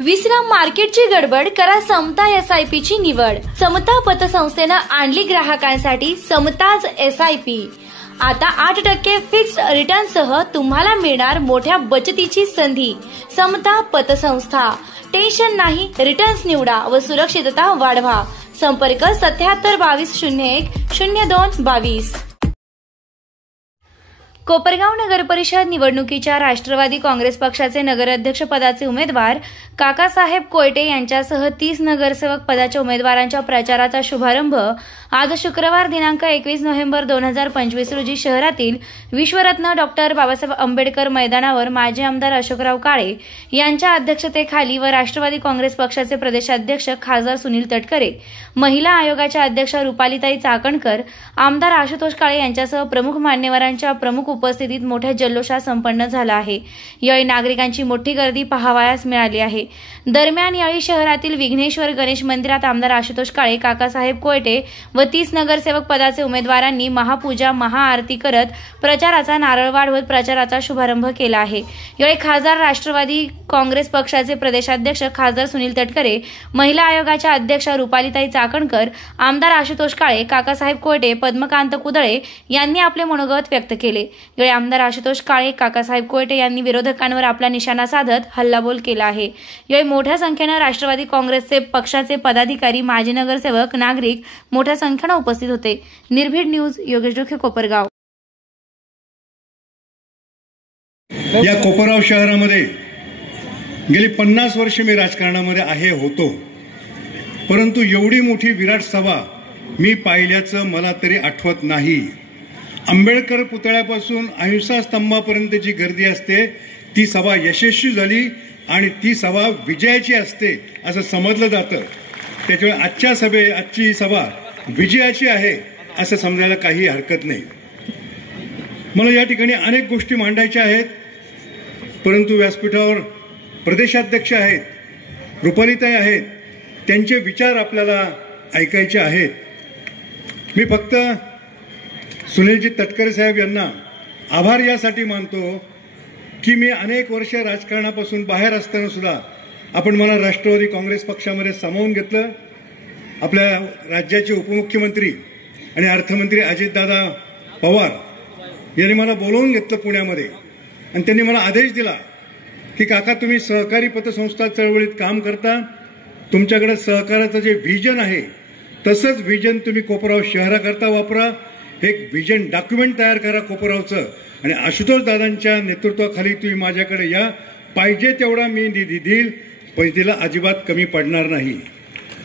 विश्राम मार्केटची गडबड, करा समता SIP ची निवड। समता पतसंस्थेनं आणली ग्राहकांसाठी समताज SIP। आता 8% फिक्स्ड रिटर्न सह तुम्हाला मिळणार मोठ्या बचतीची संधी। समता पतसंस्था, टेन्शन नाही, रिटर्न्स निवडा व सुरक्षितता वाढवा। संपर्क 77 22 01 02 22। कोपरगाव नगर परिषद निवडणुकीच्या राष्ट्रवादी काँग्रेस पक्षाचे नगराध्यक्ष पदाचे उमेदवार काकासाहेब कोयटे यांच्यासह 30 नगरसेवक पदाच्या उमेदवारांच्या प्रचाराचा शुभारंभ आज शुक्रवार दिनांक 21 नोव्हेंबर 2025 रोजी शहरातील विश्वरत्न डॉक्टर बाबासाहेब आंबेडकर मैदानावर माजी आमदार अशोकराव काळे यांच्या अध्यक्षतेखाली व राष्ट्रवादी काँग्रेस पक्षाचे प्रदेशाध्यक्ष खासदार सुनील तटकरे, महिला आयोगाच्या अध्यक्षा रुपालीताई चाकणकर, आमदार आशुतोष काळे यांच्यासह प्रमुख मान्यवरांच्या प्रमुख उपस्थितीत मोठ्या जल्लोषात संपन्न झाला आहे। यावेळी नागरिकांची मोठी गर्दी पाहावयास मिळाली आहे। दरम्यान यावेळी शहरातील विघ्नेश्वर गणेश मंदिरात आमदार आशुतोष काळे, काकासाहेब कोयटे व 30 नगरसेवक पदाचे उमेदवारांनी महापूजा, महाआरती करत प्रचाराचा नारळ वाढवत प्रचाराचा शुभारंभ केला आहे। यावेळी खासदार राष्ट्रवादी काँग्रेस पक्षाचे प्रदेशाध्यक्ष खासदार सुनील तटकरे, महिला आयोगाच्या अध्यक्षा रुपालीताई चाकणकर, आमदार आशुतोष काळे, काकासाहेब कोयटे, पद्मकांत कुदळे यांनी आपले मनोगत व्यक्त केले। यावेळी आमदार आशुतोष काळे, काकासाहेब कोयटे यांनी विरोधकांवर आपला निशाणा साधत हल्लाबोल केला आहे। यावेळी मोठ्या संख्येने राष्ट्रवादी काँग्रेसचे पक्षाचे पदाधिकारी, माजी नगरसेवक, नागरिक मोठ्या संख्येने उपस्थित होते। निर्भीड न्यूज, योगेश डोके, कोपरगाव। या कोपरगाव शहरामध्ये गेली 50 वर्ष मी राजकारणामध्ये होतो, परंतु एवढी मोठी विराट सभा मी पाहिल्याचं मला तरी आठवत नाही। आंबेडकर पुतळ्यापासून अहिंसा स्तंभापर्यंत जी गर्दी असते ती सभा यशस्वी झाली आणि ती सभा विजयाची असते असं समजलं जातं। त्याच्यामुळे आजची सभा विजयाची आहे असं समजायला काही हरकत नाही। मला या ठिकाणी अनेक गोष्टी मांडायच्या आहेत, परंतु व्यासपीठावर प्रदेशाध्यक्ष आहेत, रुपालीताई आहेत, त्यांचे विचार आपल्याला ऐकायचे आहेत। मी फक्त सुनीलजी तटकरे साहेब यांना आभार यासाठी मानतो की मी अनेक वर्ष राजकारणापासून बाहेर असताना सुद्धा आपण मला राष्ट्रवादी काँग्रेस पक्षामध्ये सामावून घेतलं। आपल्या राज्याचे उपमुख्यमंत्री आणि अर्थमंत्री अजितदादा पवार यांनी मला बोलवून घेतलं पुण्यामध्ये आणि त्यांनी मला आदेश दिला की काका, तुम्ही सहकारी पतसंस्था चळवळीत काम करता, तुमच्याकडे सहकाराचं जे व्हिजन आहे तसंच व्हिजन तुम्ही कोपरगाव शहराकरता वापरा। एक व्हिजन डॉक्युमेंट तयार करा कोपरगावचं आणि आशुतोष दादांच्या नेतृत्वाखाली तुम्ही माझ्याकडे या, पाहिजे तेवढा मी निधी देईल, पैशाला अजिबात कमी पडणार नाही।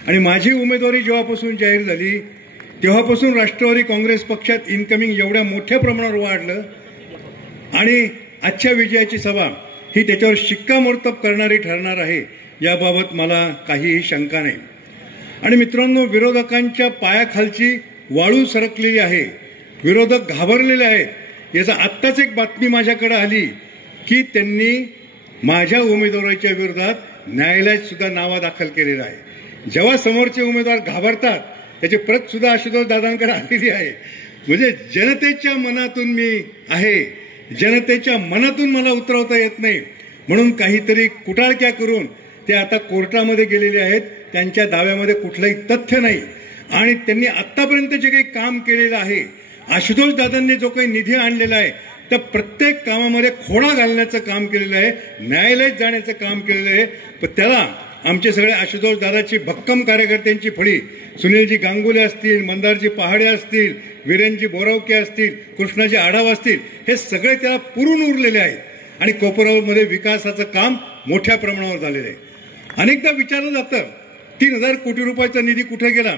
आणि माझी उमेदवारी जेव्हापासून जाहीर झाली तेव्हापासून राष्ट्रवादी काँग्रेस पक्षात इन्कमिंग एवढ्या मोठ्या प्रमाणावर वाढलं आणि आजच्या विजयाची सभा ही त्याच्यावर शिक्कामोर्तब करणारी ठरणार आहे, याबाबत मला काहीही शंका नाही। आणि मित्रांनो, विरोधकांच्या पायाखालची वाळू सरकलेली आहे, विरोधक घाबरलेले आहेत। याचा आत्ताच एक बातमी माझ्याकडे आली की त्यांनी माझ्या उमेदवाराच्या विरोधात न्यायालयात सुद्धा नावा दाखल केलेला आहे। जेव्हा समोरचे उमेदवार घाबरतात त्याची प्रत सुद्धा आशुतोष दादांकडे आलेली आहे। म्हणजे जनतेच्या मनातून मी आहे, जनतेच्या मनातून मला उतरवता येत नाही, म्हणून काहीतरी कुटाळक्या करून ते आता कोर्टामध्ये गेलेले आहेत। त्यांच्या दाव्यामध्ये कुठलंही तथ्य नाही आणि त्यांनी आतापर्यंत जे काही काम केलेलं आहे, आशुतोष दादांनी जो काही निधी आणलेला आहे त्या प्रत्येक कामामध्ये खोडा घालण्याचं काम केलेलं आहे, न्यायालयात जाण्याचं काम केलेलं आहे। पण त्याला आमचे सगळे आशुतोष दादाची भक्कम कार्यकर्त्यांची फळी, सुनीलजी गांगुले असतील, मंदारजी पहाडे असतील, वीरेनजी बोरावके असतील, कृष्णाजी आढाव असतील, हे सगळे त्याला पुरून उरलेले आहेत आणि कोपरगावमध्ये विकासाचं काम मोठ्या प्रमाणावर झालेलं आहे। अनेकदा विचारलं जातं 3000 कोटी रुपयाचा निधी कुठे गेला।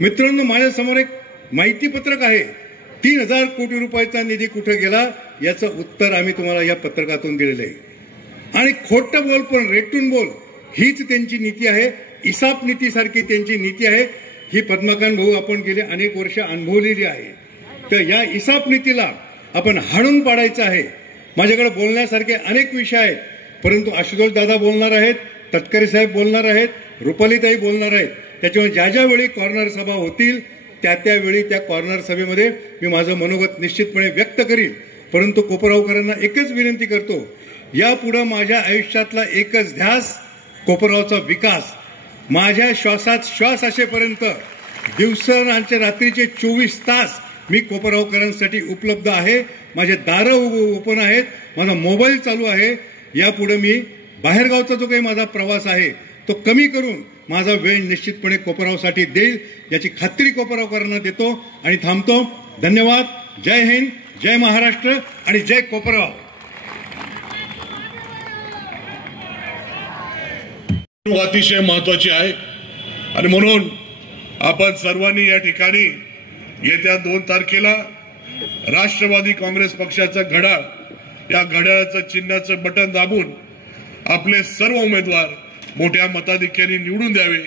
मित्रांनो, माझ्यासमोर एक माहिती पत्रक आहे, 3000 कोटी रुपयाचा निधी कुठे गेला याचं उत्तर आम्ही तुम्हाला या पत्रकातून दिलेलं आहे। आणि खोटं बोल पण रेटून बोल हीच त्यांची नीती आहे, इसाप नीतीसारखी त्यांची नीती आहे। ही पद्मकांत भाऊ आपण गेले अनेक वर्ष अनुभवलेली आहे। तर या इसाप नीतीला आपण हाणून पाडायचं आहे। माझ्याकडे बोलण्यासारखे अनेक विषय आहेत, परंतु आशुतोष दादा बोलणार आहेत, तटकरे साहेब बोलणार आहेत, रुपालीताई बोलणार आहेत। त्याच्यामुळे ज्या वेळी कॉर्नर सभा होतील त्यावेळी त्या कॉर्नर सभेमध्ये मी माझं मनोगत निश्चितपणे व्यक्त करील। परंतु कोपरगावकरांना एकच विनंती करतो, यापुढे माझ्या आयुष्यातला एकच ध्यास कोपरगावचा विकास माझ्या श्वासात श्वास असेपर्यंत दिवसांचे रात्रीचे 24 तास मी कोपरगावकरांसाठी उपलब्ध आहे. माझे दारं ओपन आहेत, माझा मोबाईल चालू आहे. यापुढे मी बाहेरगावचा जो काही माझा प्रवास आहे तो कमी करून माझा वेळ निश्चितपणे कोपरगावसाठी देईल याची खात्री कोपरगावकरांना देतो आणि थांबतो. धन्यवाद. जय हिंद, जय महाराष्ट्र आणि जय कोपरगाव. अतिशय महत्वाची आहे आणि म्हणून आपण सर्वांनी या ठिकाणी येत्या 2 तारखेला राष्ट्रवादी काँग्रेस पक्षाचा घड्याळ, या घड्याळाचं चिन्हाचं बटन दाबून आपले सर्व उमेदवार मोठ्या मताधिक्याने निवडून द्यावे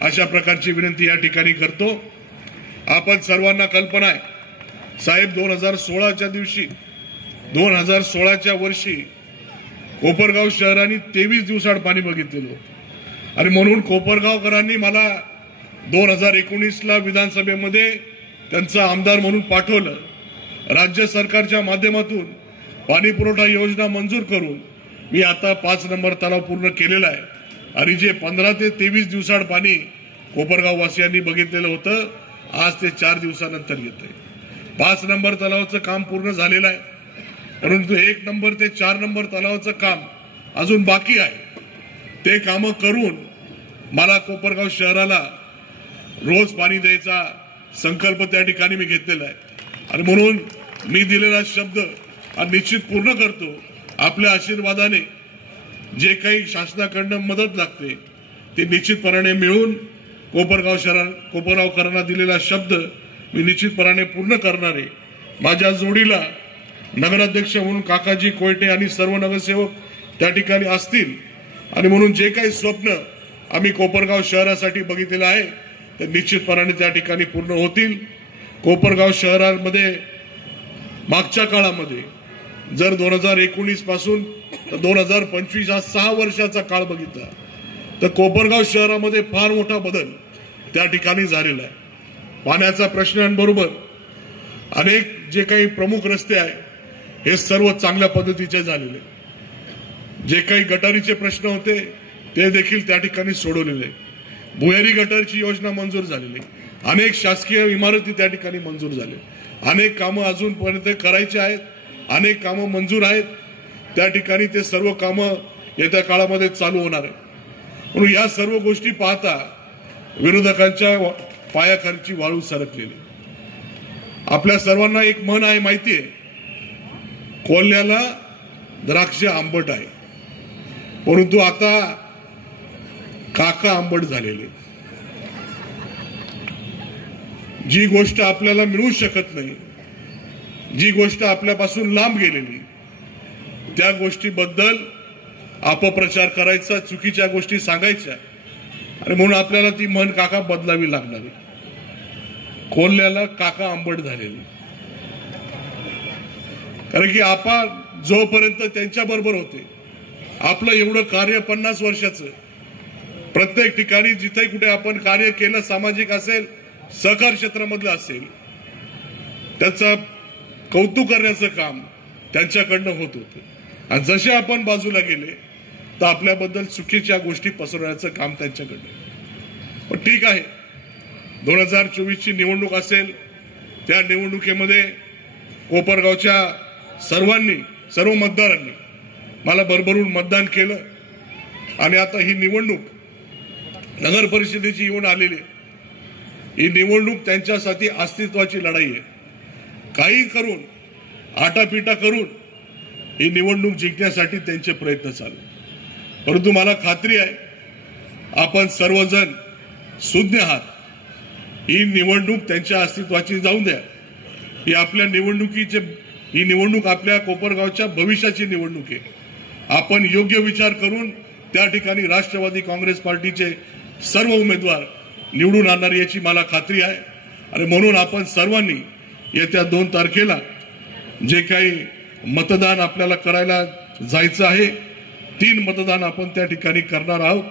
अशा प्रकारची विनंती या ठिकाणी करतो. आपण सर्वांना कल्पना आहे साहेब, 2016च्या दिवशी 2016च्या वर्षी कोपरगाव शहराने 23 दिवसाआड पाणी बघितलेलं आणि म्हणून कोपरगावकरांनी मला 2019ला विधानसभेमध्ये त्यांचा आमदार म्हणून पाठवलं. राज्य सरकारच्या माध्यमातून पाणी पुरवठा योजना मंजूर करून मी आता 5 नंबर तलाव पूर्ण केलेला आहे आणि जे 15 ते 23 दिवसाआड पाणी कोपरगाव वासियांनी बघितलेलं होतं आज ते 4 दिवसानंतर येतंय. 5 नंबर तलावाचं काम पूर्ण झालेलं आहे, परंतु 1 नंबर ते 4 नंबर तलावाचं काम अजून बाकी आहे. ते कामं करून मला कोपरगाव शहराला रोज पाणी द्यायचा संकल्प त्या ठिकाणी मी घेतलेला आहे आणि म्हणून मी दिलेला शब्द निश्चित पूर्ण करतो. आपल्या आशीर्वादाने जे काही शासनाकडून मदत लागते ते निश्चितपणाने मिळून कोपरगावकरांना दिलेला शब्द मी निश्चितपणाने पूर्ण करणार आहे. माझ्या जोडीला नगराध्यक्ष म्हणून काकाजी कोयटे आणि सर्व नगरसेवक त्या ठिकाणी असतील आणि म्हणून जे काही स्वप्न आम्ही कोपरगाव शहरासाठी बघितलेलं आहे ते निश्चितपणाने त्या ठिकाणी पूर्ण होतील. कोपरगाव शहरामध्ये मागच्या काळामध्ये जर 2019 पासून तर 2025 हा 6 वर्षाचा काळ बघितला तर कोपरगाव शहरामध्ये फार मोठा बदल त्या ठिकाणी झालेला आहे. पाण्याचा प्रश्नांबरोबर अनेक जे काही प्रमुख रस्ते आहे हे सर्व चांगल्या पद्धतीचे झालेले. जे काही गटारीचे प्रश्न होते ते देखील त्या ठिकाणी सोडवलेले. भुयारी गटारची योजना मंजूर झालेली. अनेक शासकीय इमारती त्या ठिकाणी मंजूर झाले. अनेक कामं अजूनपर्यंत करायची आहेत. अनेक कामं मंजूर आहेत. त्या ठिकाणी ते सर्व कामं येत्या काळामध्ये चालू होणार आहे. म्हणून या सर्व गोष्टी पाहता विरोधकांच्या पायाखालची वाळू सरकलेली. आपल्या सर्वांना एक म्हण आहे माहिती आहे, कोल्ह्याला द्राक्ष आंबट आहे, परंतु आता काका आंबट झालेले. जी गोष्ट आपल्याला मिळू शकत नाही, जी गोष्ट आपल्यापासून लांब गेलेली, त्या गोष्टीबद्दल अपप्रचार करायचा, चुकीच्या गोष्टी सांगायच्या आणि म्हणून आपल्याला ती म्हण काका बदलावी लागणार. कोल्ह्याला काका आंबट झालेली. कारण की आपण जोपर्यंत त्यांच्या बरोबर होते, आपलं एवढं कार्य 50 वर्षाचं प्रत्येक ठिकाणी जिथे कुठे आपण कार्य केलं, सामाजिक असेल, सहकार क्षेत्रामधलं असेल, त्याचं कौतुक करण्याचं काम त्यांच्याकडनं होत होतं आणि जसे आपण बाजूला गेले तर आपल्याबद्दल चुकीच्या गोष्टी पसरवण्याचं काम त्यांच्याकडनं. पण ठीक आहे, 2024ची निवडणूक असेल, त्या निवडणुकीमध्ये कोपरगावच्या सर्व मतदारांनी मला भरभरून मतदान केलं आणि आता ही निवडणूक नगर परिषदेची येऊन आलेली. ही निवडणूक त्यांच्यासाठी अस्तित्वाची लढाई आहे. काही करून, आटापिटा करून ही निवडणूक जिंकण्यासाठी त्यांचे प्रयत्न चालू. परंतु मला खात्री आहे आपण सर्वजण सुज्ञ आहात. ही निवडणूक त्यांच्या अस्तित्वाची जाऊन द्या. ही निवडणूक आपल्या कोपरगावच्या भविष्याची निवडणूक आहे. आपण योग्य विचार करून त्या ठिकाणी राष्ट्रवादी काँग्रेस पार्टीचे सर्व उमेदवार निवडून आणणार याची मला खात्री आहे आणि म्हणून आपण सर्वांनी येत्या 2 तारखेला जे काही मतदान आपल्याला करायला जायचं आहे, 3 मतदान आपण त्या ठिकाणी करणार आहोत.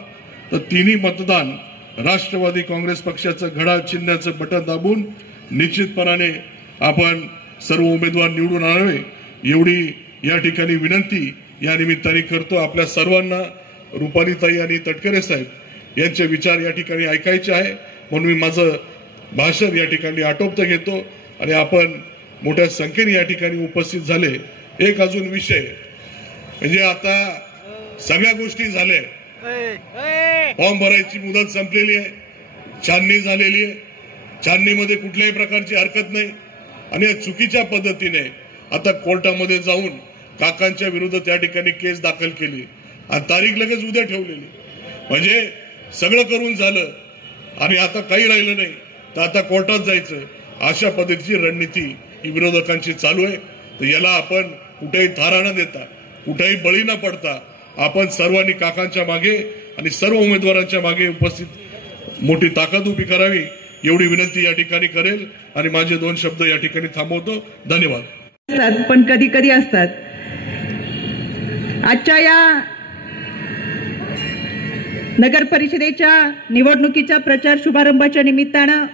तर 3ही मतदान राष्ट्रवादी काँग्रेस पक्षाचं घड्याळ चिन्हाचं बटन दाबून निश्चितपणाने आपण सर्व उमेदवार निवडून आणावे एवढी या ठिकाणी विनंती या निमित्ताने करतो. आपल्या सर्वांना रुपालीताई आणि तटकरे साहेब यांचे विचार या ठिकाणी ऐकायचे आहे, म्हणून मी माझं भाषण या ठिकाणी आटोपत घेतो आणि आपण मोठ्या संख्येने या ठिकाणी उपस्थित झाले. एक अजून विषय म्हणजे आता सगळ्या गोष्टी झाल्या, फॉर्म भरायची मुदत संपलेली आहे, छाननी झालेली आहे, छाननीमध्ये कुठल्याही प्रकारची हरकत नाही आणि या चुकीच्या पद्धतीने आता कोर्टामध्ये जाऊन काकांच्या विरुद्ध त्या ठिकाणी केस दाखल केली आणि तारीख लगेच उद्या ठेवलेली. म्हणजे सगळं करून झालं आणि आता काही राहिलं नाही तर आता कोर्टात जायचं, अशा पद्धतीची रणनीती ही विरोधकांची चालू आहे. तर याला आपण कुठेही थारा न देता, कुठेही बळी न पडता आपण सर्वांनी काकांच्या मागे आणि सर्व उमेदवारांच्या मागे उपस्थित मोठी ताकद उभी करावी एवढी विनंती या ठिकाणी करेल आणि माझे 2 शब्द या ठिकाणी थांबवतो. धन्यवाद. पण कधी कधी असतात. आजच्या या नगर परिषदेच्या निवडणुकीच्या प्रचार शुभारंभाच्या निमित्तानं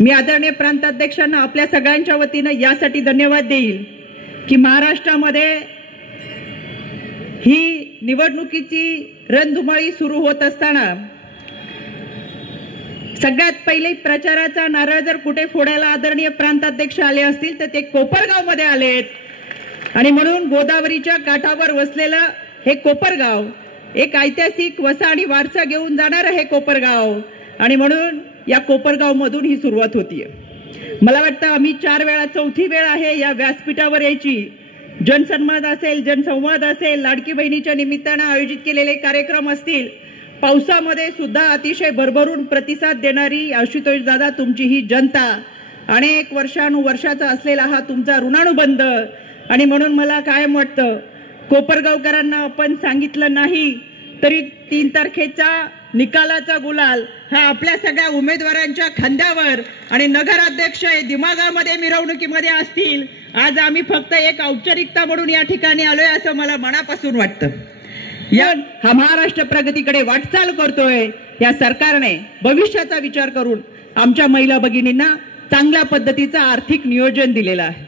मी आदरणीय प्रांताध्यक्षांना आपल्या सगळ्यांच्या वतीनं यासाठी धन्यवाद देईल की महाराष्ट्रामध्ये ही निवडणुकीची रणधुमाळी सुरू होत असताना सगळ्यात पहिले प्रचाराचा नारळ जर कुठे फोडायला आदरणीय प्रांताध्यक्ष आले असतील तर ते कोपरगाव मध्ये आलेत. आणि म्हणून गोदावरीच्या काठावर वसलेलं हे कोपरगाव एक ऐतिहासिक वसा आणि वारसा घेऊन जाणार हे कोपरगाव आणि म्हणून या कोपरगाव मधून ही सुरुवात होतीये. मला वाटतं आम्ही 4 वेळा 4थी वेळ आहे या व्यासपीठावर यायची. जनसन्मान असेल, जनसंवाद असेल, लाडकी बहिणीच्या निमित्तानं आयोजित केलेले कार्यक्रम असतील, पावसामध्ये सुद्धा अतिशय भरभरून प्रतिसाद देणारी आशुतोष दादा तुमची ही जनता, अनेक वर्षानुवर्षाचा असलेला हा तुमचा ऋणानुबंध. आणि म्हणून मला कायम वाटतं कोपरगावकरांना आपण सांगितलं नाही तरी 3 तारखेचा निकालाचा गुलाल हा आपल्या सगळ्या उमेदवारांच्या खांद्यावर आणि नगराध्यक्ष हे दिमागामध्ये मिरवणुकीमध्ये असतील. आज आम्ही फक्त एक औपचारिकता म्हणून या ठिकाणी आलोय असं मला मनापासून वाटतं. हा महाराष्ट्र प्रगतीकडे वाटचाल करतोय. या सरकारने भविष्याचा विचार करून आमच्या महिला भगिनींना चांगल्या पद्धतीचं आर्थिक नियोजन दिलेलं आहे.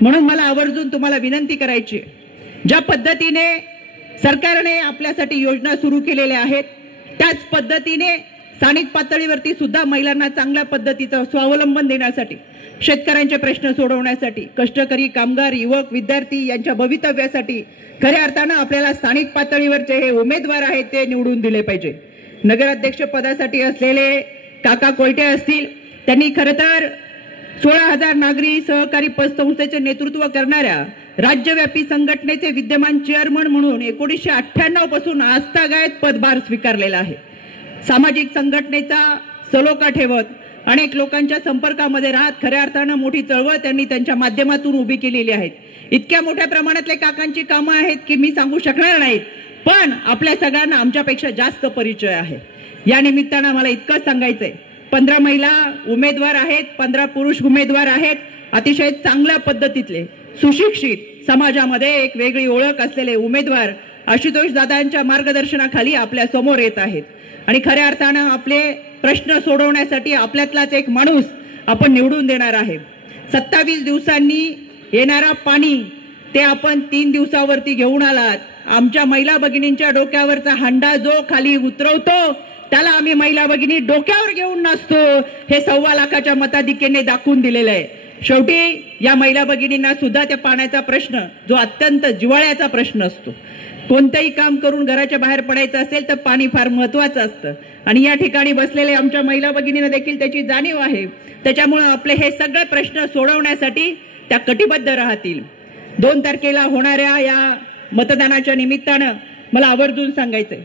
म्हणून मला आवर्जून तुम्हाला विनंती करायची, ज्या पद्धतीने सरकारने आपल्यासाठी योजना सुरू केलेल्या आहेत त्याच पद्धतीने स्थानिक पातळीवरती सुद्धा महिलांना चांगल्या पद्धतीचं स्वावलंबन देण्यासाठी, शेतकऱ्यांचे प्रश्न सोडवण्यासाठी, कष्टकरी कामगार, युवक, विद्यार्थी यांच्या भवितव्यासाठी खऱ्या अर्थानं आपल्याला स्थानिक पातळीवरचे हे उमेदवार आहेत ते निवडून दिले पाहिजे. नगराध्यक्ष पदासाठी असलेले काका कोयटे असतील, त्यांनी खरं तर 16,000 नागरी सहकारी पतसंस्थेचे नेतृत्व करणाऱ्या राज्यव्यापी संघटनेचे विद्यमान चेअरमन म्हणून 1998 पासून आजतागायत पदभार स्वीकारलेला आहे. सामाजिक संघटनेचा सलोखा ठेवत अनेक लोकांच्या संपर्कामध्ये राहत खऱ्या अर्थानं मोठी चळवळ त्यांनी त्यांच्या माध्यमातून उभी केलेली आहे. इतक्या मोठ्या प्रमाणातले काकांची कामं आहेत की मी सांगू शकणार नाहीत, पण आपल्या सगळ्यांना आमच्यापेक्षा जास्त परिचय आहे. या निमित्तानं मला इतकंच सांगायचंय, 15 महिला उमेदवार आहेत, 15 पुरुष उमेदवार आहेत, अतिशय चांगल्या पद्धतीतले सुशिक्षित, समाजामध्ये एक वेगळी ओळख असलेले उमेदवार आशुतोष दादांच्या मार्गदर्शनाखाली आपल्या समोर येत आहेत. आणि खऱ्या अर्थानं आपले प्रश्न सोडवण्यासाठी आपल्यातलाच एक माणूस आपण निवडून देणार आहे. 27 दिवसांनी येणारा पाणी ते आपण 3 दिवसावरती घेऊन आलात. आमच्या महिला भगिनींच्या डोक्यावरचा हंडा जो खाली उतरवतो त्याला आम्ही महिला भगिनी डोक्यावर घेऊन नसतो, हे 1.25 लाखाच्या मताधिक्याने दाखवून दिलेलं आहे. शेवटी या महिला भगिनींना सुद्धा त्या पाण्याचा प्रश्न जो अत्यंत जिव्हाळ्याचा प्रश्न असतो, कोणतंही काम करून घराच्या बाहेर पडायचं असेल तर पाणी फार महत्वाचं असतं आणि या ठिकाणी बसलेले आमच्या महिला भगिनींना देखील त्याची जाणीव आहे. त्याच्यामुळे आपले हे सगळे प्रश्न सोडवण्यासाठी त्या कटिबद्ध राहतील. 2 तारखेला होणाऱ्या या मतदानाच्या निमित्तानं मला आवर्जून सांगायचंय,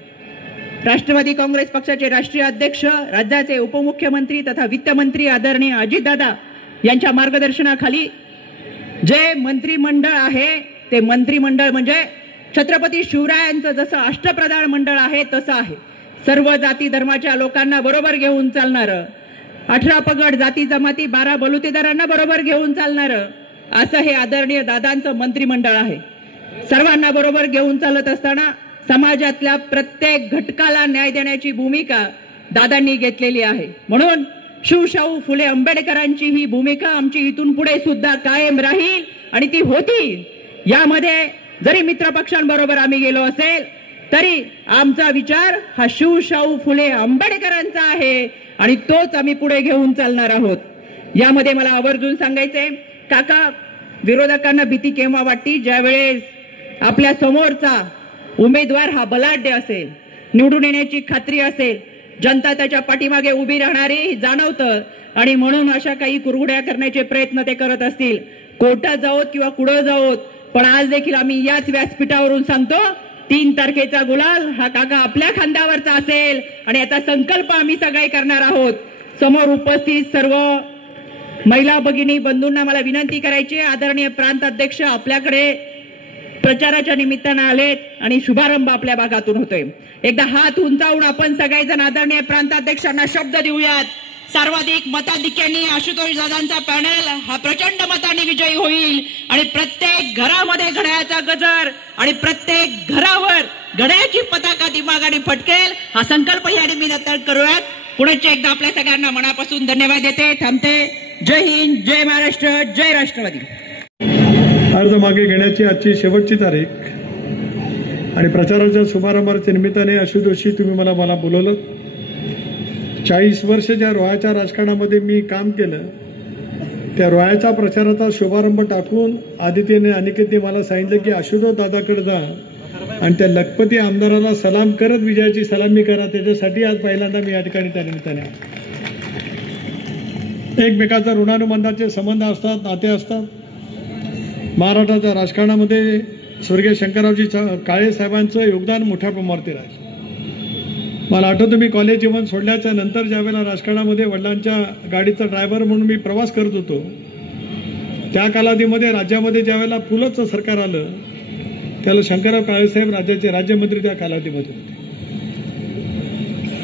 राष्ट्रवादी काँग्रेस पक्षाचे राष्ट्रीय अध्यक्ष, राज्याचे उपमुख्यमंत्री तथा वित्तमंत्री आदरणीय अजितदादा यांच्या मार्गदर्शनाखाली जे मंत्रिमंडळ आहे ते मंत्रिमंडळ म्हणजे छत्रपती शिवरायांचं जसं अष्टप्रधान मंडळ आहे तसं आहे. सर्व जाती धर्माच्या लोकांना बरोबर घेऊन चालणारं, 18 पगड जाती जमाती 12 बलुतेदारांना बरोबर घेऊन चालणारं असं हे आदरणीय दादांचं मंत्रिमंडळ आहे. सर्वांना बरोबर घेऊन चालत असताना समाजातल्या प्रत्येक घटकाला न्याय देण्याची भूमिका दादांनी घेतलेली आहे. म्हणून शिवशाहू फुले आंबेडकरांची ही भूमिका आमची इथून पुढे सुद्धा कायम राहील आणि ती होती. यामध्ये जरी मित्रपक्षांबरोबर आम्ही गेलो असेल तरी आमचा विचार हा शिवशाहू फुले आंबेडकरांचा आहे आणि तोच आम्ही पुढे घेऊन चालणार आहोत. यामध्ये मला आवर्जून सांगायचंय, काका, विरोधकांना भीती केव्हा वाटते? ज्यावेळेस आपल्या समोरचा उमेदवार हा बलाढ्य असेल, निवडून येण्याची खात्री असेल, जनता त्याच्या पाठीमागे उभी राहणारी जाणवतं आणि म्हणून अशा काही कुरघुड्या करण्याचे प्रयत्न ते करत असतील. कोर्टात जावोत किंवा कुठं जावोत, पण आज देखील आम्ही याच व्यासपीठावरून सांगतो, 3 तारखेचा गुलाल हा काका आपल्या खांद्यावरचा असेल आणि याचा संकल्प आम्ही सगळे करणार आहोत. समोर उपस्थित सर्व महिला भगिनी बंधूंना मला विनंती करायची, आदरणीय प्रांत अध्यक्ष आपल्याकडे प्रचाराच्या निमित्तानं आलेत आणि शुभारंभ आपल्या भागातून होतोय. एकदा हात उंचावून आपण सगळेजण आदरणीय प्रांताध्यक्षांना शब्द देऊयात. सर्वाधिक मताधिक्यांनी आशुतोष दादांचा पॅनल हा प्रचंड मतांनी विजयी होईल आणि प्रत्येक घरामध्ये घड्याळाचा गजर आणि प्रत्येक घरावर घड्याळाची पताका दिमागाने फटकेल, हा संकल्प या निमित्तानं करूयात. पुढे एकदा आपल्या सगळ्यांना मनापासून धन्यवाद देते, थांबते. जय हिंद, जय महाराष्ट्र, जय राष्ट्रवादी. अर्ज मागे घेण्याची आजची शेवटची तारीख आणि प्रचाराच्या शुभारंभाच्या निमित्ताने आशुतोषी तुम्ही मला बोलवलं. 40 वर्ष ज्या रोह्याच्या राजकारणामध्ये मी काम केलं, त्या रोह्याच्या प्रचाराचा शुभारंभ टाकून आदित्यने अनिकेतने मला सांगितलं की आशुतोष दादाकडे जा आणि त्या लखपती आमदाराला सलाम करत विजयाची सलामी करा. त्याच्यासाठी आज पहिल्यांदा मी या ठिकाणी त्या निमित्ताने एकमेकाचा ऋणानुबंधाचे संबंध असतात, नाते असतात. महाराष्ट्राच्या राजकारणामध्ये स्वर्गीय शंकररावजी काळे साहेबांचं योगदान मोठ्या प्रमाणावरती राहील. मला आठवतं, मी कॉलेज जीवन सोडल्याच्या नंतर ज्यावेळेला राजकारणामध्ये वडिलांच्या गाडीचा ड्रायव्हर म्हणून मी प्रवास करत होतो, त्या कालावधीमध्ये राज्यामध्ये ज्यावेळेला पुलंचं सरकार आलं त्याला शंकरराव काळेसाहेब राज्याचे राज्यमंत्री त्या कालावधीमध्ये होते.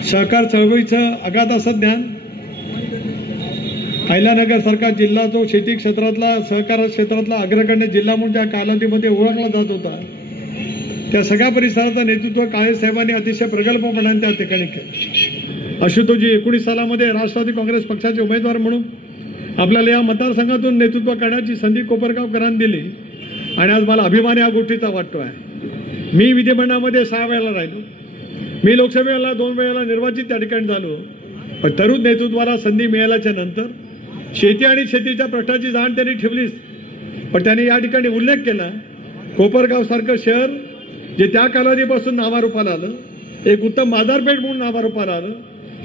सहकार चळवळीचं अगाध असं ज्ञान, अहिल्यानगर सारखा जिल्हा जो शेती क्षेत्रातला सहकार क्षेत्रातला अग्रगण्य जिल्हा म्हणून त्या कालावधीमध्ये ओळखला जात होता, त्या सगळ्या परिसराचं नेतृत्व काळेसाहेबांनी अतिशय प्रगल्भपणाने त्या ठिकाणी केलं. आशुतोषजी 19 सालामध्ये राष्ट्रवादी काँग्रेस पक्षाचे उमेदवार म्हणून आपल्याला या मतदारसंघातून नेतृत्व करण्याची संधी कोपरगावकरांनी दिली आणि आज मला अभिमान या गोष्टीचा वाटतो आहे. मी विधिमंडळामध्ये 6 वेळेला राहिलो, मी लोकसभेला 2 वेळेला निर्वाचित त्या ठिकाणी झालो, पण तरुण नेतृत्वाला संधी मिळाल्याच्या नंतर शेती आणि शेतीच्या प्रश्नाची जाण त्यांनी ठेवलीच, पण त्यांनी या ठिकाणी उल्लेख केला, कोपरगाव सारखं शहर जे त्या कालावधीपासून नावारूपाला आलं, एक उत्तम बाजारपेठ म्हणून नावारूपाला आलं,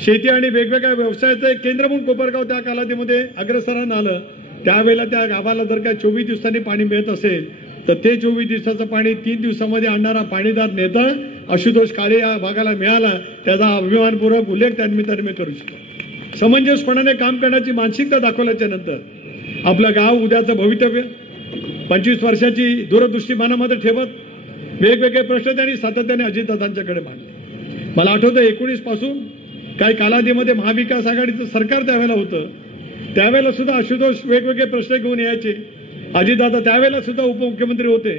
शेती आणि वेगवेगळ्या व्यवसायाचं एक केंद्र म्हणून कोपरगाव त्या कालावधीमध्ये अग्रसरानं आलं. त्यावेळेला त्या गावाला जर का 24 दिवसांनी पाणी मिळत असेल तर ते 24 दिवसाचं पाणी 3 दिवसामध्ये आणणारा पाणीदार नेता आशुतोष काळे या भागाला मिळाला, त्याचा अभिमानपूर्वक उल्लेख त्या निमित्ताने मी करू शकतो. समंजसपणाने काम करण्याची मानसिकता दाखवल्याच्या नंतर आपलं गाव उद्याचं भवितव्य 25 वर्षाची दूरदृष्टी मनामध्ये ठेवत वेगवेगळे प्रश्न त्यांनी सातत्याने अजितदादांच्याकडे मांडले. मला आठवतं 19 पासून काही कालावधीमध्ये महाविकास आघाडीचं सरकार त्यावेळेला होतं, त्यावेळेला सुद्धा आशुतोष वेगवेगळे प्रश्न घेऊन यायचे. अजितदादा त्यावेळेला सुद्धा उपमुख्यमंत्री होते,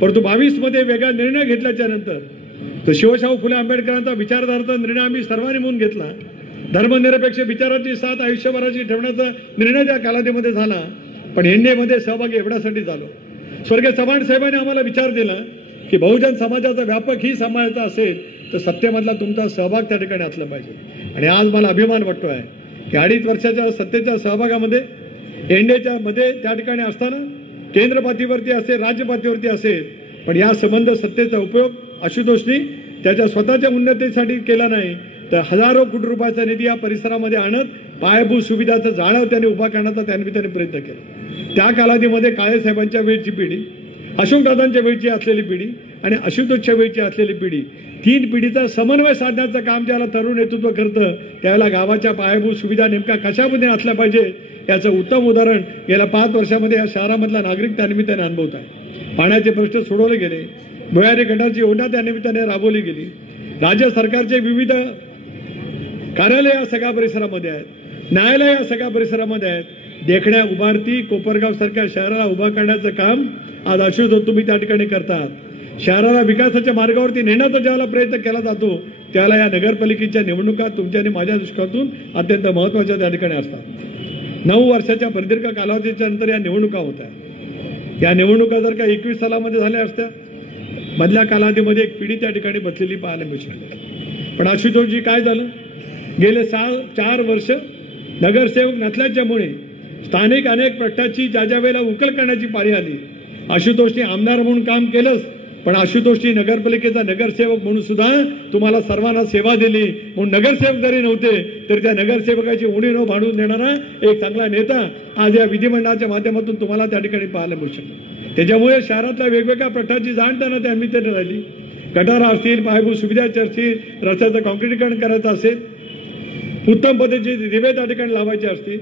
परंतु 22 मध्ये वेगळा निर्णय घेतल्याच्या नंतर तो शिवशाहू फुले आंबेडकरांचा विचारधाराचा निर्णय आम्ही सर्वांनी म्हणून घेतला. धर्मनिरपेक्ष विचाराची साथ आयुष्यभराची ठेवण्याचा निर्णय त्या कालावधीमध्ये झाला, पण एनडीएमध्ये सहभागी एवढ्यासाठी झालो. स्वर्गीय चव्हाण साहेबांनी आम्हाला विचार दिला की बहुजन समाजाचा व्यापक ही सांभाळायचा असेल तर सत्तेमधला तुमचा सहभाग त्या ठिकाणी असला पाहिजे. आणि आज मला अभिमान वाटतो आहे की 2.5 वर्षाच्या सत्तेच्या सहभागामध्ये एनडीएच्या मध्ये त्या ठिकाणी असताना केंद्र पातळीवरती असेल, राज्य पातळीवरती असेल, पण या संबंध सत्तेचा उपयोग आशुतोषनी त्याच्या स्वतःच्या उन्नतीसाठी केला नाही, तर हजारो कोटी रुपयाचा निधी या परिसरामध्ये आणत पायाभूत सुविधाचं जाळं त्याने उभा करण्याचा त्यानिमित्ताने प्रयत्न केला. त्या कालावधीमध्ये काळेसाहेबांच्या वेळची पिढी, अशोकदादांच्या वेळची असलेली पिढी आणि आशुतोषच्या वेळची असलेली पिढी, 3 पिढीचा समन्वय साधण्याचं काम ज्याला तरुण नेतृत्व करतं त्याला गावाच्या पायाभूत सुविधा नेमका कशा पद्धतीने असल्या पाहिजे याचं उत्तम उदाहरण गेल्या 5 वर्षामध्ये या शहरामधला नागरिक त्यानिमित्ताने अनुभवत आहे. पाण्याचे प्रश्न सोडवले गेले, भुयारी गटाची योजना त्यानिमित्ताने राबवली गेली, राज्य सरकारचे विविध कार्यालय या सगळ्या परिसरामध्ये आहेत, न्यायालय या सगळ्या परिसरामध्ये आहेत. देखण्या उभारती कोपरगाव सारख्या शहराला उभा करण्याचं काम आज आशुतोष तुम्ही त्या ठिकाणी करतात. शहराला विकासाच्या मार्गावरती नेण्याचा ज्याला प्रयत्न केला जातो त्याला या नगरपालिकेच्या निवडणुका तुमच्या आणि माझ्या दृष्टिकोनातून अत्यंत महत्वाच्या त्या ठिकाणी असतात. 9 वर्षाच्या प्रदीर्घ कालावधीच्या नंतर या निवडणुका होत्या. या निवडणुका जर का 21 सालामध्ये झाल्या असत्या, मधल्या कालावधीमध्ये एक पिढी त्या ठिकाणी बसलेली पाहायला मिळाली. पण आशुतोषजी काय झालं, गेले 4 वर्ष नगरसेवक नसल्याच्यामुळे स्थानिक अनेक प्रश्नाची ज्या वेळेला उकल करण्याची पाळी आली, आशुतोषनी आमदार म्हणून काम केलंच, पण आशुतोषनी नगरपालिकेचा नगरसेवक म्हणून सुद्धा तुम्हाला सर्वांना सेवा दिली. म्हणून नगरसेवक जरी नव्हते तरी त्या नगरसेवकाची उणी न भांडून देणारा एक चांगला नेता आज या विधिमंडळाच्या माध्यमातून तुम्हाला त्या ठिकाणी पाहायला मिळू शकतो. त्याच्यामुळे शहरातल्या वेगवेगळ्या प्रश्नाची जाण त्यांना त्या निमित्ताने राहिली. गटार असतील, पायाभूत सुविधाचे असतील, रस्त्याचं कॉन्क्रिटीकरण करायचं असेल, उत्तम पद्धतीचे दिवे त्या ठिकाणी लावायचे असतील,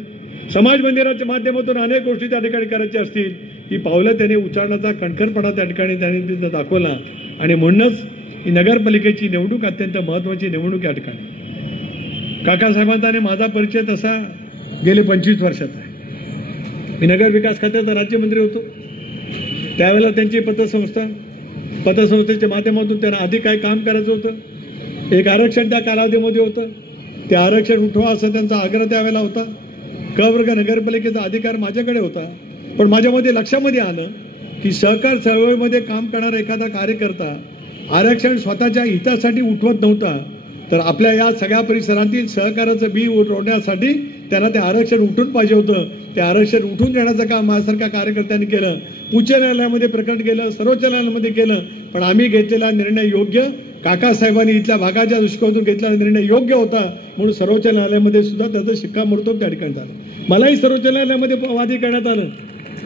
समाज मंदिराच्या माध्यमातून अनेक गोष्टी त्या ठिकाणी करायच्या असतील, ही पावलं त्यांनी उच्चारण्याचा कणखरपणा त्या ठिकाणी त्यांनी तिथं दाखवला. आणि म्हणूनच ही नगरपालिकेची निवडणूक अत्यंत महत्वाची निवडणूक या ठिकाणी. काकासाहेबांचा आणि माझा परिचय तसा गेले 25 वर्षाचा आहे. मी नगर विकास खात्याचा राज्यमंत्री होतो. त्यावेळेला त्यांची पतसंस्थेच्या माध्यमातून त्यांना आधी काय काम करायचं होतं, एक आरक्षण त्या कालावधीमध्ये होतं, ते आरक्षण उठवा असा त्यांचा आग्रह त्यावेळेला होता. क वर्ग नगरपालिकेचा अधिकार माझ्याकडे होता. पण माझ्यामध्ये लक्षामध्ये आलं की सहकार चळवळीमध्ये काम करणारा एखादा कार्यकर्ता आरक्षण स्वतःच्या हितासाठी उठवत नव्हता, तर आपल्या या सगळ्या परिसरातील सहकाराचं बी रोवण्यासाठी त्यांना ते आरक्षण उठून पाहिजे होतं. ते आरक्षण उठून देण्याचं काम माझ्यासारख्या कार्यकर्त्यांनी केलं. उच्च न्यायालयामध्ये प्रकरण केलं, सर्वोच्च न्यायालयामध्ये केलं. पण आम्ही घेतलेला निर्णय योग्य, काकासाहेबांनी इथल्या भागाच्या दृष्टिकोनातून घेतलेला निर्णय योग्य होता. म्हणून सर्वोच्च न्यायालयामध्ये सुद्धा त्याचं शिक्कामोर्तब त्या ठिकाणी झालं. मलाही सर्वोच्च न्यायालयामध्ये वादी करण्यात आलं,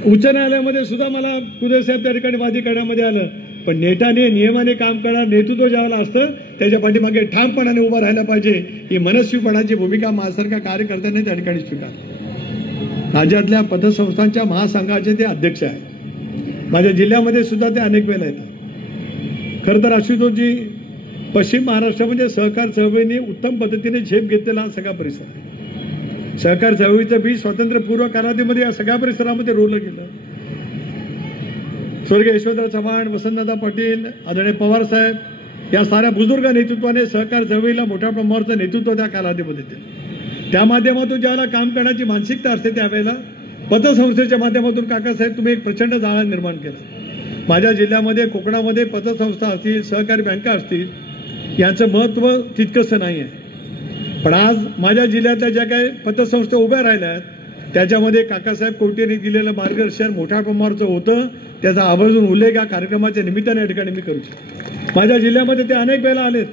उच्च न्यायालयामध्ये सुद्धा मला कुदेसाहेब त्या ठिकाणी वादी करण्यामध्ये आलं. पण नेटाने नियमाने काम करणार नेतृत्व ज्यावेळेला असतं त्याच्या पाठीमागे ठामपणाने उभं राहायला पाहिजे. ही मनस्वीपणाची भूमिका माझ्यासारख्या कार्यकर्त्यांनी त्या ठिकाणी स्वीकारली. राज्यातल्या पतसंस्थांच्या महासंघाचे ते अध्यक्ष आहेत. माझ्या जिल्ह्यामध्ये सुद्धा ते अनेक वेळेला येतात. खरं तर आशुतोषजी पश्चिम महाराष्ट्रामध्ये सहकार चळवळीने उत्तम पद्धतीने झेप घेतलेला हा सगळा परिसर आहे. सहकार चळवळीचं बीज स्वातंत्र्यपूर्व कालावधीमध्ये या सगळ्या परिसरामध्ये रोवलं गेलं. स्वर्गीय यशवंतराव चव्हाण, वसंतदादा पाटील, आदरणीय पवार साहेब या साऱ्या बुजुर्ग नेतृत्वाने सहकार चळवळीला मोठ्या प्रमाणाचं नेतृत्व त्या कालावधीमध्ये दिलं. त्या माध्यमातून ज्यावेळेला काम करण्याची मानसिकता असते त्यावेळेला पतसंस्थेच्या माध्यमातून काकासाहेब तुम्ही एक प्रचंड जाळा निर्माण केला. माझ्या जिल्ह्यामध्ये, कोकणामध्ये पतसंस्था असतील, सहकारी बँका असतील, यांचं महत्त्व तितकंसं नाही आहे. पण आज माझ्या जिल्ह्यातल्या ज्या काही पतसंस्था उभ्या राहिल्या आहेत त्याच्यामध्ये काकासाहेब कोयटेंनी दिलेलं मार्गदर्शन मोठ्या प्रमाणाचं होतं. त्याचा आवर्जून उल्लेख या कार्यक्रमाच्या निमित्ताने या ठिकाणी मी करू शकतो. माझ्या जिल्ह्यामध्ये ते अनेक वेळेला आलेत.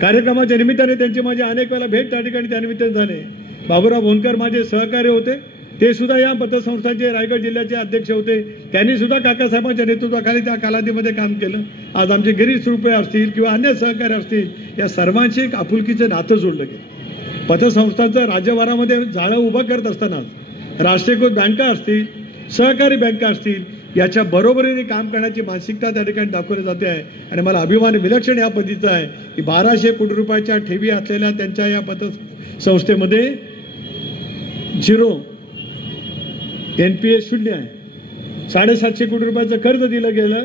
कार्यक्रमाच्या निमित्ताने त्यांची माझी अनेक वेळेला भेट त्या ठिकाणी त्यानिमित्ताने झाले. बाबूराव भोनकर माझे सहकारी होते, ते सुद्धा या पतसंस्थांचे रायगड जिल्ह्याचे अध्यक्ष होते. त्यांनी सुद्धा काकासाहेबांच्या नेतृत्वाखाली त्या कालावधीमध्ये काम केलं. आज आमचे गिरीश रुपे असतील किंवा अन्य सहकारी असतील, या सर्वांशी एक आपुलकीचं नातं जोडलं गेलं. पतसंस्थांचं राज्यभरामध्ये जाळं उभं करत असताना राष्ट्रीयकृत बँका असतील, सहकारी बँका असतील, याच्या बरोबरीने काम करण्याची मानसिकता त्या ठिकाणी दाखवली जाते आहे. आणि मला अभिमान विलक्षण या पद्धतीचा आहे की 1200 कोटी रुपयाच्या ठेवी असलेल्या त्यांच्या या पतसंस्थेमध्ये 0 NPA 0 आहे. 750 कोटी रुपयाचं कर्ज दिलं गेलं,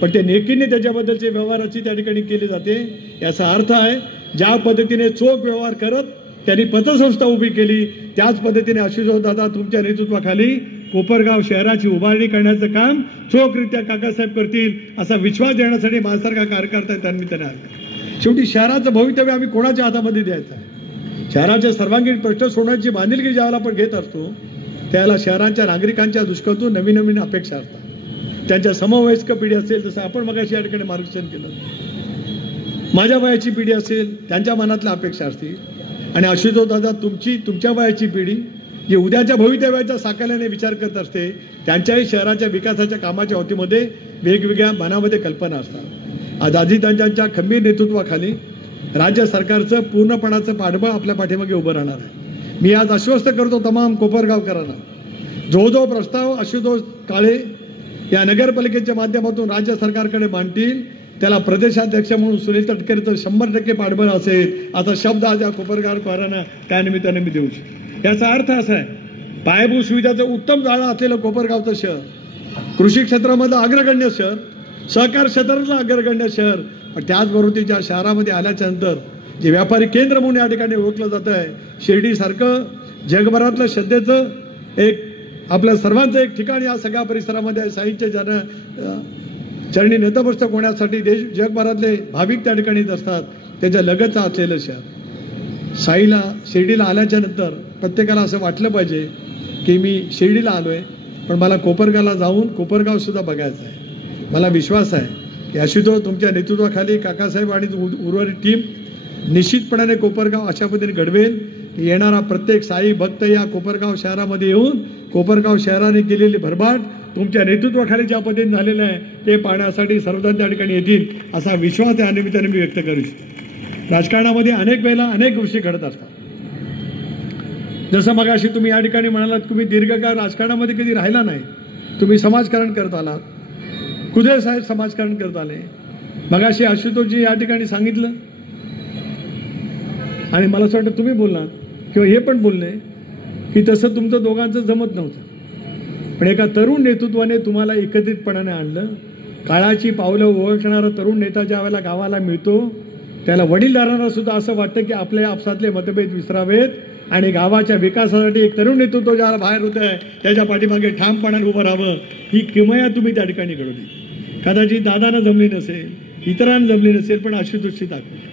पण ते नेकीने त्याच्याबद्दलचे व्यवहाराची त्या ठिकाणी केली जाते. याचा अर्थ आहे ज्या पद्धतीने चोख व्यवहार करत त्यांनी पतसंस्था उभी केली, त्याच पद्धतीने आशुतोष दादा तुमच्या नेतृत्वाखाली कोपरगाव शहराची उभारणी करण्याचं काम चोखरित्या काकासाहेब करतील असा विश्वास देण्यासाठी माझ्यासारखा कार्यकर्ता त्यानिमित्ताने आहे. शेवटी शहराचं भवितव्य आम्ही कोणाच्या हातामध्ये द्यायचं आहे? शहराचे सर्वांगीण प्रश्न सोडण्याची बांधिलकी ज्यावेळेला आपण घेत असतो त्याला शहरांच्या नागरिकांच्या दृष्टिकोनातून नवीन नवीन अपेक्षा असतात. त्यांच्या समवयस्क पिढी असेल, तसं आपण मगाशी या ठिकाणी मार्गदर्शन केलं, माझ्या वयाची पिढी असेल, त्यांच्या मनातल्या अपेक्षा असतील. आणि आशुतोष दादा तुमच्या वयाची पिढी जी उद्याच्या भवितव्याच्या साकल्याने विचार करत असते, त्यांच्याही शहराच्या विकासाच्या कामाच्या बाबतीमध्ये वेगवेगळ्या मनामध्ये कल्पना असतात. आज अजितदादांच्या खंबीर नेतृत्वाखाली राज्य सरकारचं पूर्णपणाचं पाठबळ आपल्या पाठीमागे उभं राहणार आहे. मी आज आश्वस्त करतो तमाम कोपरगावकरांना, जो प्रस्ताव आशुतोष काळे या नगरपालिकेच्या माध्यमातून राज्य सरकारकडे मांडतील त्याला प्रदेशाध्यक्ष म्हणून सुनील तटकरेचं 100% पाठबळ असेल असा शब्द आज या कोपरगावकरांना त्यानिमित्ताने मी देऊ शकतो. याचा अर्थ असा आहे, पायाभूत सुविधाचं उत्तम जाळं असलेलं कोपरगावचं शहर, कृषी क्षेत्रामधलं अग्रगण्य शहर, सहकार क्षेत्रातलं अग्रगण्य शहर, पण त्याचबरोबर ज्या शहरामध्ये आल्याच्या नंतर जे व्यापारी केंद्र म्हणून या ठिकाणी ओळखलं जात आहे, शिर्डीसारखं जगभरातलं श्रद्धेचं एक आपल्या सर्वांचं एक ठिकाण या सगळ्या परिसरामध्ये साईंच्या चरणी नतमस्तक होण्यासाठी जगभरातले भाविक त्या ठिकाणी असतात. त्याच्या लगतचं असलेलं शहर शिर्डीला आल्याच्या नंतर प्रत्येकाला असं वाटलं पाहिजे की मी शिर्डीला आलोय, पण मला कोपरगावला जाऊन कोपरगाव सुद्धा बघायचं आहे. मला विश्वास आहे की आशुतोष तुमच्या नेतृत्वाखाली काकासाहेब आणि उर्वरित टीम निश्चितपणाने कोपरगाव अशा पद्धतीने घडवेल की येणारा प्रत्येक साई भक्त या कोपरगाव शहरामध्ये येऊन कोपरगाव शहराने केलेली भरभाट तुमच्या नेतृत्वाखाली ज्या पद्धतीने झालेलं आहे ते पाहण्यासाठी सर्वजण त्या ठिकाणी येतील असा विश्वास या निमित्ताने मी व्यक्त करू इच्छितो. राजकारणामध्ये अनेक वेळेला अनेक गोष्टी घडत असतात. जसं मगाशी तुम्ही या ठिकाणी म्हणालात तुम्ही दीर्घकाळ राजकारणामध्ये कधी राहिला नाही, तुम्ही समाजकारण करत आलात. कुदळे साहेब समाजकारण करत आले. मगाशी आशुतोषजी या ठिकाणी सांगितलं आणि मला असं वाटतं तुम्ही बोललात किंवा हे पण बोलले की तसं तुमचं दोघांचं जमत नव्हतं, पण एका तरुण नेतृत्वाने तुम्हाला एकत्रितपणाने आणलं. काळाची पावलं ओळखणारा तरुण नेता ज्या वेळेला गावाला मिळतो त्याला वडीलधारांना सुद्धा असं वाटतं की आपल्या आपसातले मतभेद विसरावेत आणि गावाच्या विकासासाठी एक तरुण नेतृत्व ज्याला बाहेर होत आहे त्याच्या पाठीमागे ठामपणाने उभं राहावं. ही किमया तुम्ही त्या ठिकाणी घडवली. कदाचित दादांना जमली नसेल, इतरांना जमली नसेल, पण आशुतोषची ताकद.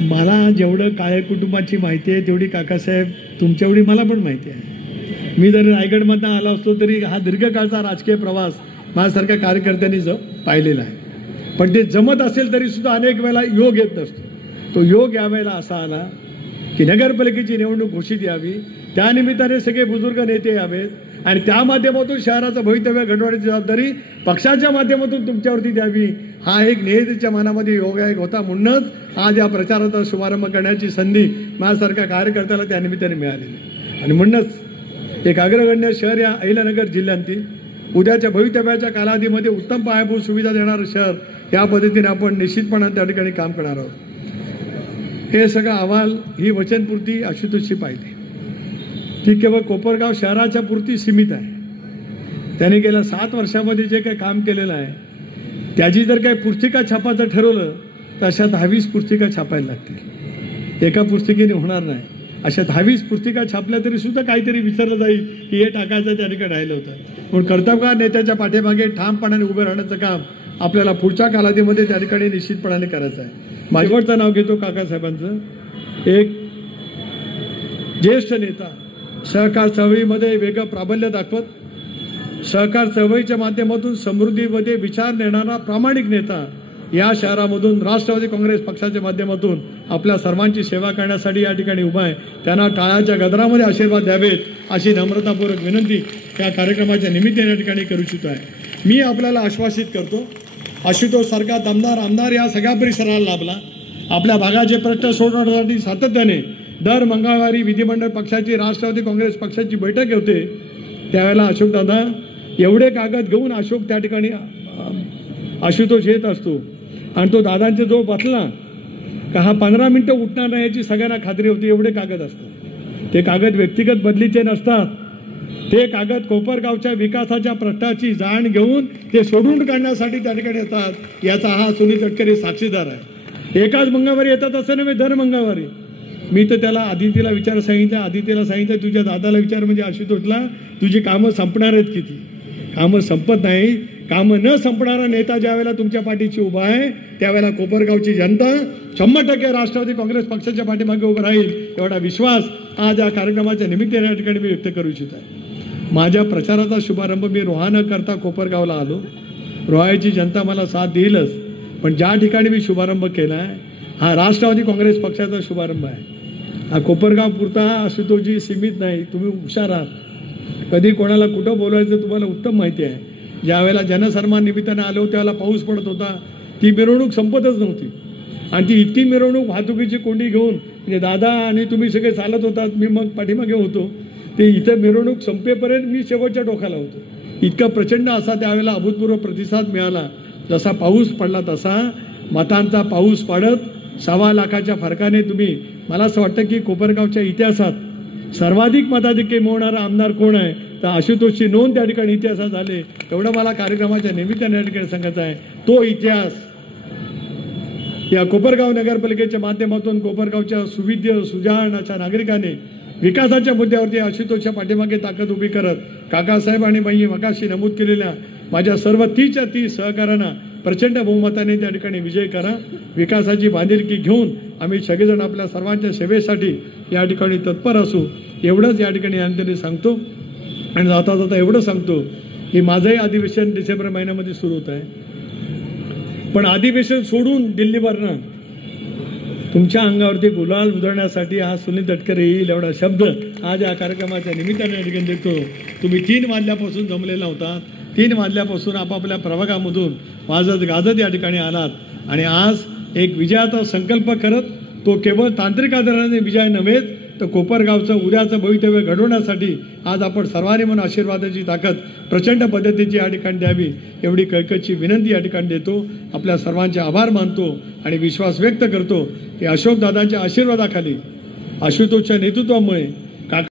मला जेवढं काळे कुटुंबाची माहिती आहे तेवढी काकासाहेब तुमच्या एवढी मला पण माहिती आहे. मी जर रायगडमधनं आला असतो तरी हा दीर्घकाळचा राजकीय प्रवास माझ्यासारख्या कार्यकर्त्यांनी पाहिलेला आहे. पण ते जमत असेल तरी सुद्धा अनेक वेळेला योग येत नसतो. तो योग यावेळेला असा आला की नगरपालिकेची निवडणूक घोषित यावी, त्यानिमित्ताने सगळे बुजुर्ग नेते यावेत आणि त्या माध्यमातून शहराचं भवितव्य घडवण्याची जबाबदारी पक्षाच्या माध्यमातून तुमच्यावरती द्यावी. हा एक नेत्याच्या मनामध्ये योगायोग होता. म्हणूनच आज या प्रचाराचा शुभारंभ करण्याची संधी माझ्यासारख्या कार्यकर्त्याला त्या निमित्ताने मिळालेली आणि म्हणूनच एक अग्रगण्य शहर या अहिल्यानगर जिल्ह्यातील उद्याच्या भवितव्याच्या कालावधीमध्ये उत्तम पायाभूत सुविधा देणारं शहर या पद्धतीने आपण निश्चितपणे त्या ठिकाणी काम करणार आहोत. हे सगळं अहवाल ही वचनपूर्ती आशुतोषची पाहिली ती केवळ कोपरगाव शहराच्या पुरती सीमित आहे. त्याने गेल्या 7 वर्षामध्ये जे काही काम केलेलं आहे त्याची जर काही पुस्तिका छापायचं ठरवलं तर अशा 10-20 पुस्तिका छापायला लागतील. एका पुस्तिकेने होणार नाही. अशा 10-20 पुस्तिका छापल्या तरी सुद्धा काहीतरी विसरलं जाईल की हे टाकायचं त्या ठिकाणी राहिलं होतं. म्हणून कर्तव्यगार नेत्याच्या पाठीमागे ठामपणाने उभं राहण्याचं काम आपल्याला पुढच्या कालावधीमध्ये त्या ठिकाणी निश्चितपणाने करायचं आहे. माझ्यावरचं नाव घेतो काकासाहेबांचं. एक ज्येष्ठ नेता, सहकार चळवळीमध्ये वेगळं प्राबल्य दाखवत सहकार चळवळीच्या माध्यमातून समृद्धीमध्ये विचार नेणारा प्रामाणिक नेता या शहरामधून राष्ट्रवादी काँग्रेस पक्षाच्या माध्यमातून आपल्या सर्वांची सेवा करण्यासाठी या ठिकाणी उभा आहे. त्यांना टाळाच्या गजरामध्ये आशीर्वाद द्यावेत अशी नम्रतापूर्वक विनंती या कार्यक्रमाच्या निमित्ताने या ठिकाणी करू इच्छितो आहे. मी आपल्याला आश्वासित करतो आशुतोष सारखा दमदार आमदार या सगळ्या परिसराला लाभला. आपल्या भागाचे प्रश्न सोडवण्यासाठी सातत्याने दर मंगळवारी विधिमंडळ पक्षाची राष्ट्रवादी काँग्रेस पक्षाची बैठक होते. त्यावेळेला अशोकदादा एवढे कागद घेऊन अशोक त्या ठिकाणी आशुतोष येत असतो आणि तो दादांच्या जवळ बसला का हा 15 मिनिटं उठणार नाही याची सगळ्यांना खात्री होती. एवढे कागद असतात. ते कागद व्यक्तिगत बदलीचे नसतात. ते कागद कोपरगावच्या विकासाच्या प्रश्नाची जाण घेऊन ते सोडून काढण्यासाठी त्या ठिकाणी येतात. याचा हा सुनील तटकरे साक्षीदार आहे. एकाच मंगळवारी येतात असं नव्हे, दर मंगळवारी. मी तर त्याला आदित्यला विचार सांगितलं, आदित्यला सांगितलं तुझ्या दादाला विचार म्हणजे आशुतोषला तुझी कामं संपणार आहेत किती. कामं संपत नाही. कामं न संपणारा नेता ज्यावेळेला तुमच्या पाठीशी उभा आहे त्यावेळेला कोपरगावची जनता 100% राष्ट्रवादी काँग्रेस पक्षाच्या पाठीमागे उभं राहील एवढा विश्वास आज या कार्यक्रमाच्या निमित्ताने या ठिकाणी मी व्यक्त करू इच्छित आहे. माझ्या प्रचाराचा शुभारंभ मी रोहा न करता कोपरगावला आलो. रोहाची जनता मला साथ देईलच, पण ज्या ठिकाणी मी शुभारंभ केला आहे हा राष्ट्रवादी काँग्रेस पक्षाचा शुभारंभ आहे. हा कोपरगाव पुरता आशुतोषजी सीमित नाही. तुम्ही हुशार आहात. कधी कोणाला कुठं बोलायचं तुम्हाला उत्तम माहिती आहे. ज्यावेळेला जनसन्मान निमित्ताने आलो त्यावेळेला पाऊस पडत होता. ती मिरवणूक संपतच नव्हती आणि ती इतकी मिरवणूक वाहतुकीची कोंडी घेऊन म्हणजे दादा आणि तुम्ही सगळे चालत होतात. मी मग पाठीमागे होतो. ते इथं मिरवणूक संपेपर्यंत मी शेवटच्या टोकाला होतो. इतका प्रचंड असा त्यावेळेला अभूतपूर्व प्रतिसाद मिळाला. जसा पाऊस पडला तसा मतांचा पाऊस पडत 1.25 लाखाच्या फरकाने तुम्ही मला असं वाटतं की कोपरगावच्या इतिहासात सर्वाधिक मताधिक्य मिळवणारा आमदार कोण आहे तर आशुतोषची नोंद त्या ठिकाणी इतिहासात झाले. एवढं मला कार्यक्रमाच्या निमित्ताने या ठिकाणी सांगायचं आहे. तो इतिहास या कोपरगाव नगरपालिकेच्या माध्यमातून कोपरगावच्या सुविद्य सुजाण अशा नागरिकांनी विकासाच्या मुद्द्यावरती आशुतोषच्या पाठीमागे ताकद उभी करत काकासाहेब आणि मी मगाशी नमूद केलेल्या माझ्या सर्व 30च्या 30 सहकाऱ्यांना प्रचंड बहुमताने त्या ठिकाणी विजय करा. विकासाची बांधिलकी घेऊन आम्ही सगळेजण आपल्या सर्वांच्या सेवेसाठी या ठिकाणी तत्पर असू, एवढंच या ठिकाणी अंतरी सांगतो. आणि जाता जाता एवढं सांगतो की माझंही अधिवेशन डिसेंबर महिन्यामध्ये सुरू होत आहे, पण अधिवेशन सोडून दिल्लीवरनं तुमच्या अंगावरती गुलाल उधळण्यासाठी हा सुनील तटकरे येईल एवढा शब्द आज या कार्यक्रमाच्या निमित्ताने ठिकाणी देतो. तुम्ही 3 वाजल्यापासून जमलेला होता, 3 वाजल्यापासून आपापल्या प्रभागामधून वाजत गाजत या ठिकाणी आलात आणि आज एक विजयाचा संकल्प करत तो केवळ तांत्रिक आधाराने विजय नव्हे तर कोपरगावचं उद्याचं भवितव्य घडवण्यासाठी आज आपण सर्वांनी म्हणून आशीर्वादाची ताकद प्रचंड पद्धतीची या ठिकाणी द्यावी एवढी कळकळीची विनंती या ठिकाणी देतो. आपल्या सर्वांचे आभार मानतो आणि विश्वास व्यक्त करतो की अशोकदादांच्या आशीर्वादाखाली आशुतोषच्या नेतृत्वामुळे